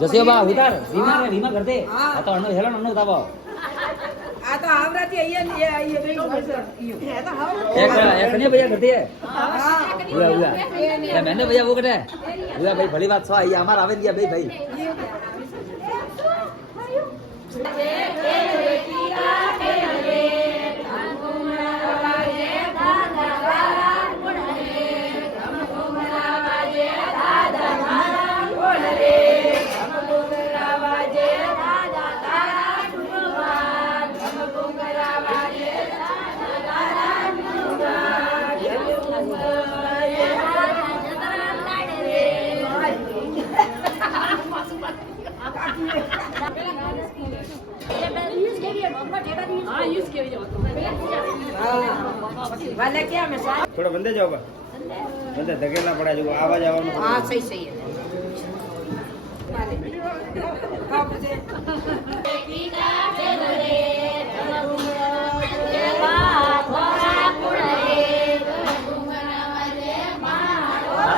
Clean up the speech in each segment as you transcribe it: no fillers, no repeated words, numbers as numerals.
જસિયો ઉતાર રીમા કરતે આ તો અણનો હેલો અણનો ઉતાવો આ તો આવરાથી અહીંયા એક ને ભैया करते है हुआ हुआ ये मैंने भैया वो करते हुआ भाई भली बात सो ये हमारा आवे दिया भाई भाई थोड़ा बंदे जाओ बंदे धकेलना पड़ा जो आवाज आवाज हाँ सही सही है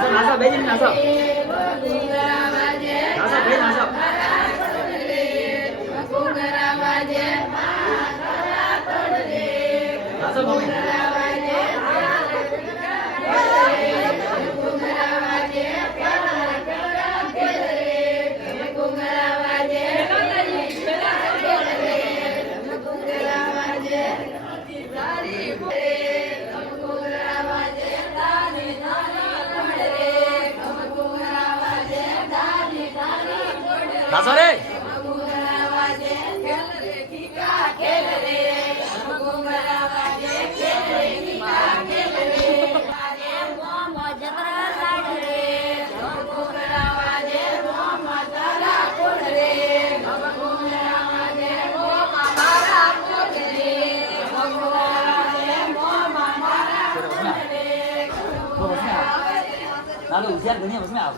नासा बेजी नासा नासा भाई नासा नासा मम्मी नासा रे नालो होशियार दुनिया उसमें आप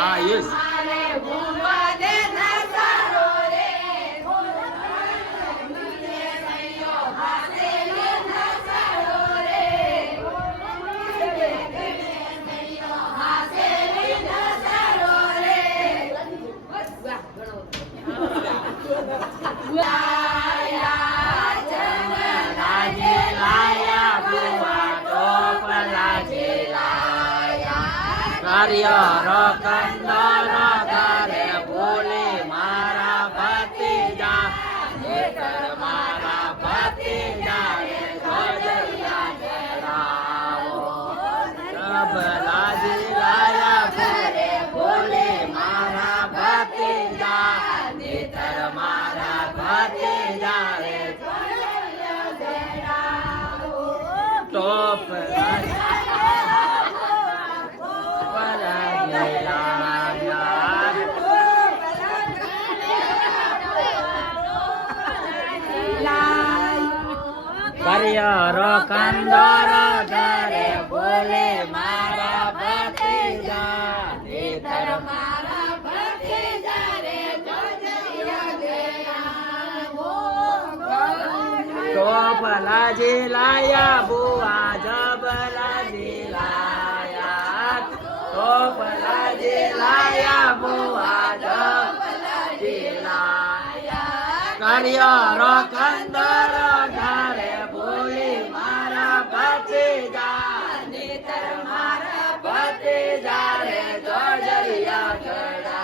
हाँ यस કાર્ય રકંદર કરે બોલે મારા ભતીજા નેતર મારા ભતીજા ગોજરિયા જરાવો પ્રભલાજી લાયા કરે બોલે મારા ભતીજા નેતર મારા ભતીજા ગોજરિયા જરાવો ટોપ કાર્ય રકંદર કરે બોલે મારા ભતીજા નેતર મારા ભતીજા રે જોજરિયા જરાવો ભલાજી લાયા બુઆ જબલાજી લાયા તો ભલાજી લાયા બુઆ જબલાજી લાયા કર્યો રો કંદર ઘરે ભૂલી મારા ભતીજા નેતર મારા ભતીજા રે જોજરિયા ગળા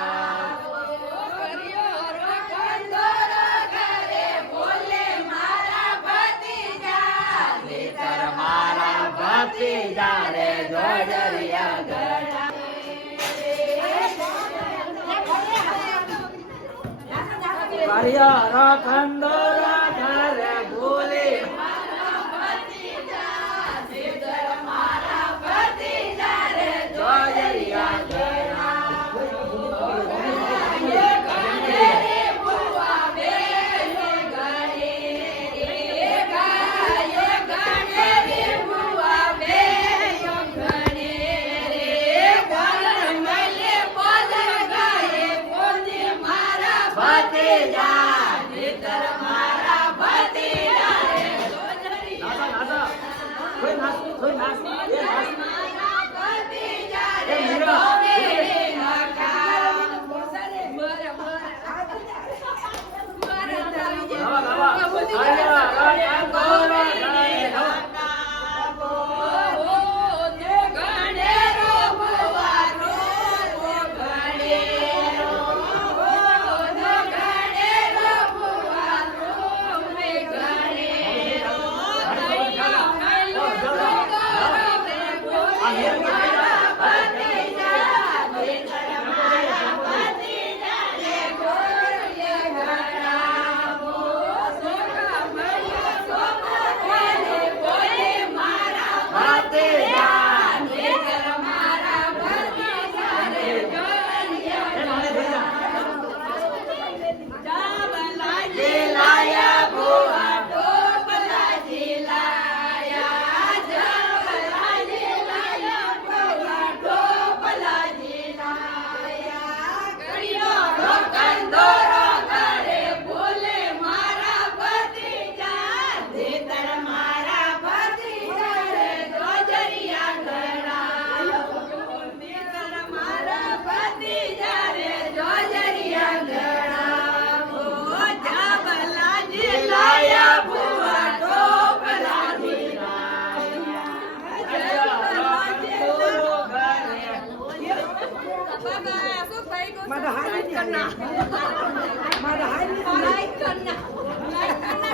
ભતીજા રે જોજરિયા ગળા કર્યો રો કંદર ઘરે ભૂલી મારા ભતીજા નેતર મારા ભતીજા રે જોજરિયા ગળા Mà đã hai